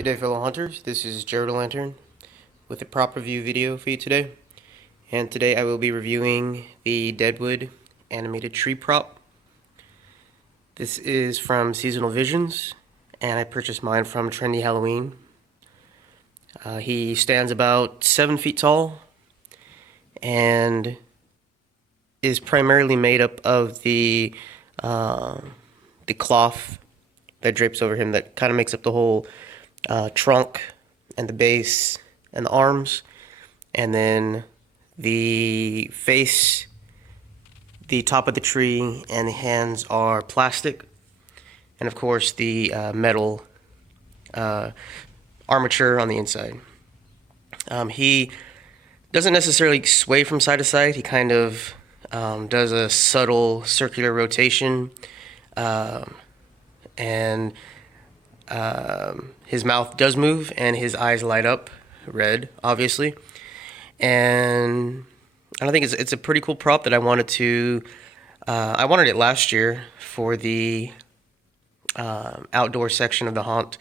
Good day, fellow hunters. This is Jared Lantern with a prop review video for you today. And today I will be reviewing the Deadwood animated tree prop. This is from Seasonal Visions, and I purchased mine from Trendy Halloween. He stands about 7 feet tall and is primarily made up of the cloth that drapes over him that kind of makes up the whole trunk and the base and the arms, and then the face, the top of the tree, and the hands are plastic, and of course the metal armature on the inside. He doesn't necessarily sway from side to side. He kind of does a subtle circular rotation, and his mouth does move and his eyes light up red, obviously. And I think it's a pretty cool prop that I wanted to. I wanted it last year for the outdoor section of the haunt.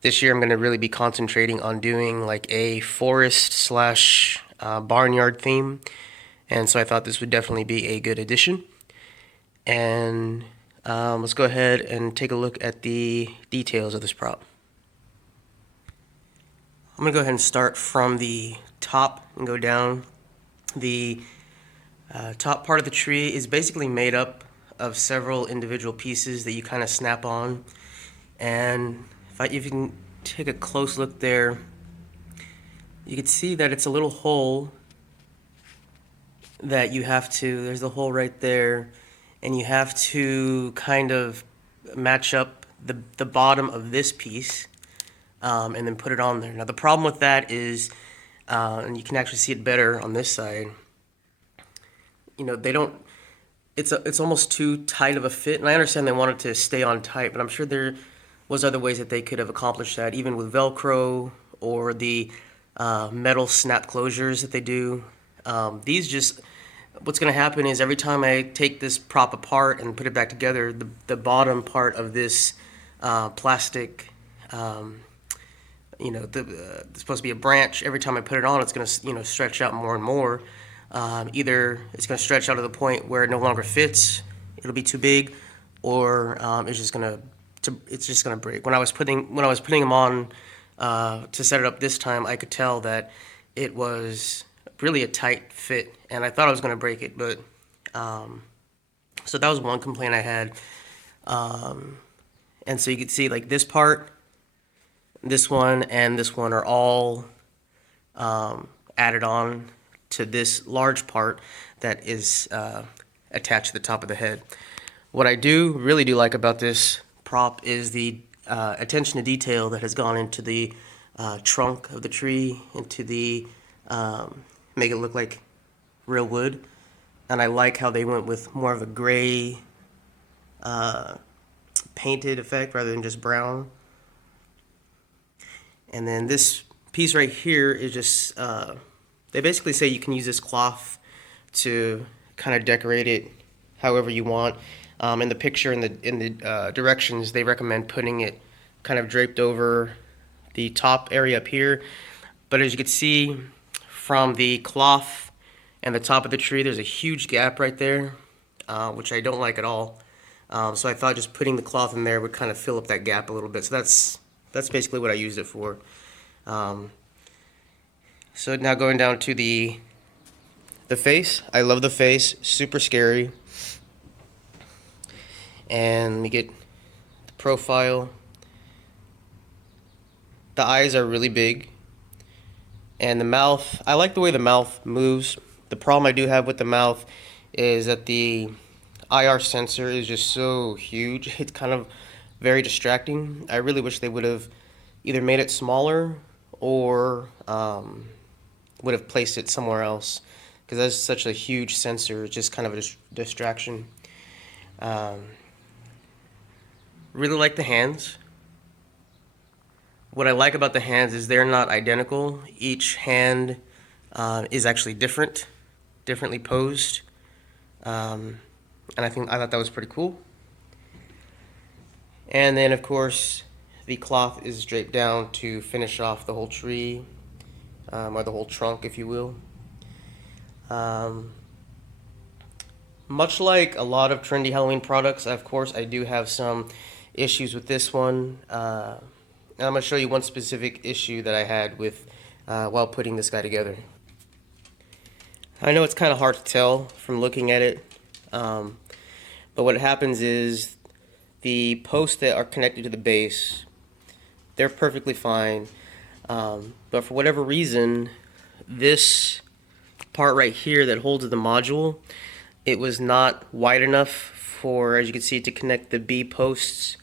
This year I'm going to really be concentrating on doing like a forest slash barnyard theme, and so I thought this would definitely be a good addition. And let's go ahead and take a look at the details of this prop. I'm going to go ahead and start from the top and go down. The top part of the tree is basically made up of several individual pieces that you kind of snap on. And if you can take a close look there, you can see that it's a little hole that you have to, there's a hole right there, and you have to kind of match up the bottom of this piece and then put it on there. Now the problem with that is, and you can actually see it better on this side, you know, they don't, it's almost too tight of a fit, and I understand they want it to stay on tight, but I'm sure there was other ways that they could have accomplished that, even with Velcro or the metal snap closures that they do. These just, what's going to happen is every time I take this prop apart and put it back together, the bottom part of this plastic, it's supposed to be a branch. Every time I put it on, it's going to, stretch out more and more. Either it's going to stretch out to the point where it no longer fits, it'll be too big, or it's just going to break. When I was putting them on to set it up this time, I could tell that it was really a tight fit, and I thought I was going to break it, but so that was one complaint I had. And so you can see like this part, this one, and this one are all added on to this large part that is attached to the top of the head. What I really do like about this prop is the attention to detail that has gone into the trunk of the tree, into the make it look like real wood. And I like how they went with more of a gray painted effect rather than just brown. And then this piece right here is just, they basically say you can use this cloth to kind of decorate it however you want. In the picture, in the directions, they recommend putting it kind of draped over the top area up here. But as you can see from the cloth and the top of the tree, there's a huge gap right there, which I don't like at all. So I thought just putting the cloth in there would kind of fill up that gap a little bit. So that's basically what I used it for. So now going down to the face. I love the face, super scary. And let me get the profile. The eyes are really big. And the mouth, I like the way the mouth moves. The problem I do have with the mouth is that the IR sensor is just so huge. It's kind of very distracting. I really wish they would have either made it smaller or would have placed it somewhere else, because that's such a huge sensor. It's just kind of a distraction. Really like the hands. What I like about the hands is they're not identical. Each hand is actually differently posed. And I thought that was pretty cool. And then, of course, the cloth is draped down to finish off the whole tree, or the whole trunk, if you will. Much like a lot of trendy Halloween products, of course, I do have some issues with this one. And I'm going to show you one specific issue that I had with while putting this guy together. I know it's kind of hard to tell from looking at it, but what happens is the posts that are connected to the base, they're perfectly fine, but for whatever reason, this part right here that holds the module, it was not wide enough for, as you can see, to connect the B posts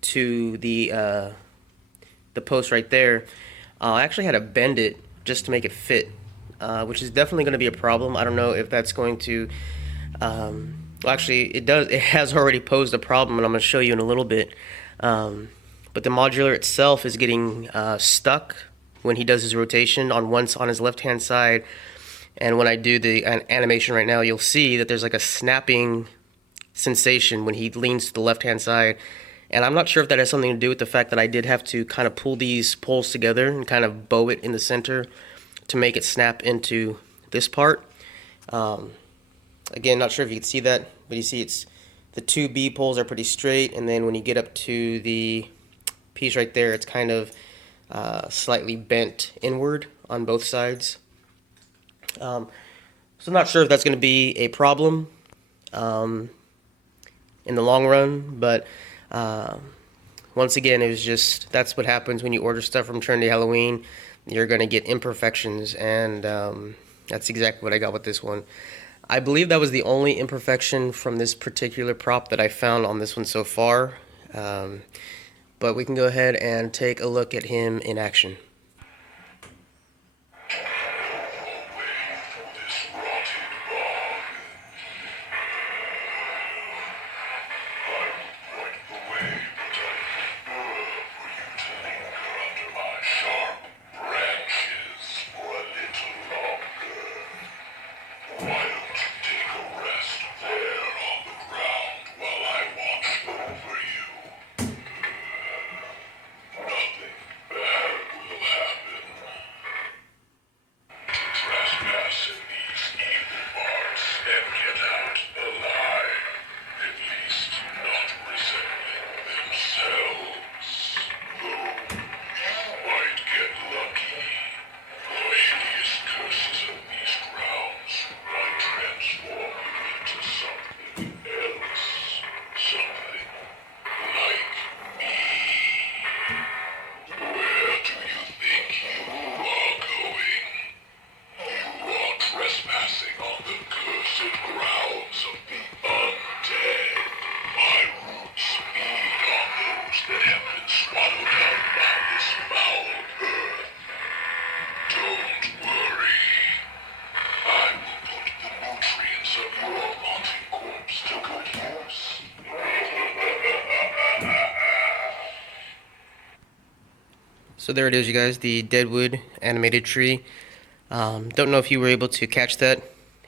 to the post right there. I actually had to bend it just to make it fit, which is definitely going to be a problem. I don't know if that's going to, well, actually it does, it has already posed a problem, and I'm going to show you in a little bit. But the modular itself is getting stuck when he does his rotation on his left hand side. And when I do the animation right now, you'll see that there's like a snapping sensation when he leans to the left-hand side. And I'm not sure if that has something to do with the fact that I did have to kind of pull these poles together and kind of bow it in the center to make it snap into this part. Again, not sure if you can see that, but you see it's the two B poles are pretty straight, and then when you get up to the piece right there, it's kind of slightly bent inward on both sides. So I'm not sure if that's going to be a problem in the long run, but once again, it was just, that's what happens when you order stuff from Trendy Halloween. You're going to get imperfections, and that's exactly what I got with this one. I believe that was the only imperfection from this particular prop that I found on this one so far, but we can go ahead and take a look at him in action. So there it is, you guys, the Deadwood animated tree. Don't know if you were able to catch that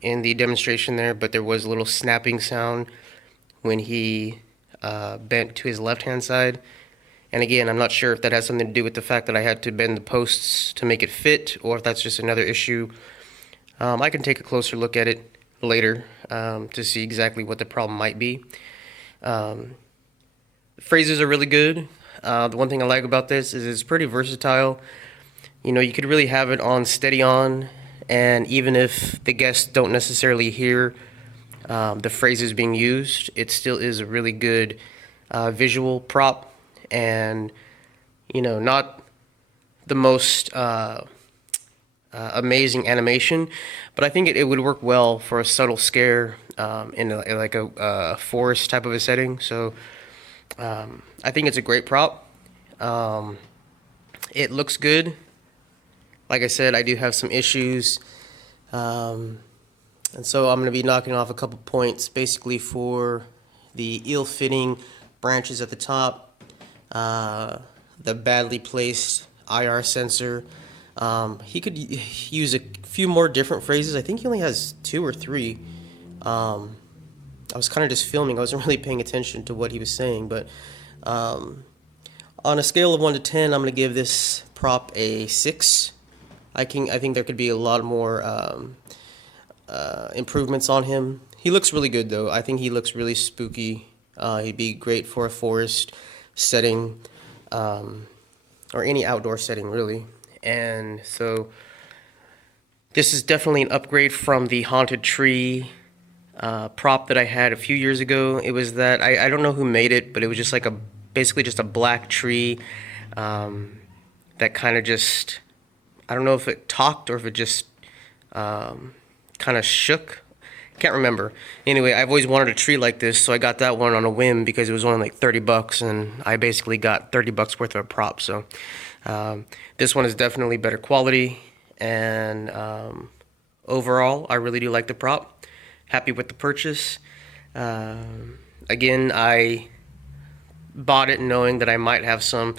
in the demonstration there, but there was a little snapping sound when he bent to his left-hand side. And again, I'm not sure if that has something to do with the fact that I had to bend the posts to make it fit, or if that's just another issue. I can take a closer look at it later to see exactly what the problem might be. The phrases are really good. The one thing I like about this is it's pretty versatile. You know, you could really have it on steady on, and even if the guests don't necessarily hear the phrases being used, it still is a really good visual prop, and, you know, not the most amazing animation, but I think it would work well for a subtle scare in like a forest type of a setting. So I think it's a great prop. It looks good. Like I said, I do have some issues, and so I'm going to be knocking off a couple points basically for the ill-fitting branches at the top, the badly placed IR sensor. He could use a few more different phrases. I think he only has 2 or 3. I was kind of just filming. I wasn't really paying attention to what he was saying, but On a scale of 1 to 10, I'm going to give this prop a 6. I think there could be a lot more improvements on him. He looks really good though. I think he looks really spooky. He'd be great for a forest setting, or any outdoor setting really. And so this is definitely an upgrade from the haunted tree prop that I had a few years ago. It was that I don't know who made it, but it was just like basically just a black tree that kind of just, I don't know if it talked or if it just kind of shook. Can't remember. Anyway, I've always wanted a tree like this, so I got that one on a whim because it was only like 30 bucks, and I basically got 30 bucks worth of a prop. So this one is definitely better quality, and overall, I really do like the prop. Happy with the purchase. Again, I bought it knowing that I might have some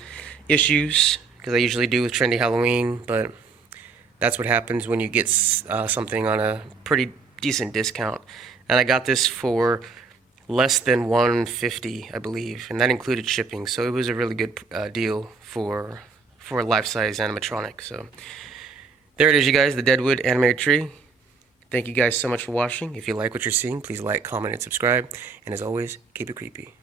issues, because I usually do with Trendy Halloween, but that's what happens when you get something on a pretty decent discount. And I got this for less than $150, I believe, and that included shipping. So it was a really good deal for a life-size animatronic. So there it is, you guys, the Deadwood animated tree. Thank you guys so much for watching. If you like what you're seeing, please like, comment, and subscribe. And as always, keep it creepy.